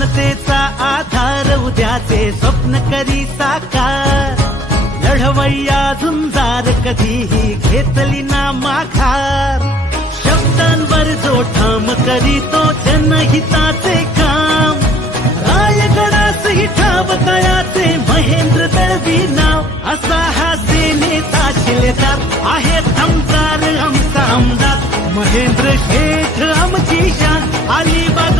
जनतेचा आधार उद्याचे स्वप्न करी साकार लढवय्या झुंजार कधीही घेतली ना माघार शब्दांवर जो ठाम करीतो जनहिताचे काम रायगडासही ठाव तयाचे महेंद्र दळवी नाव असा हा सेनेचा शिलेदार आहे थमकार आमचा आमदार महेंद्र शेठ आमची शान अलिबाग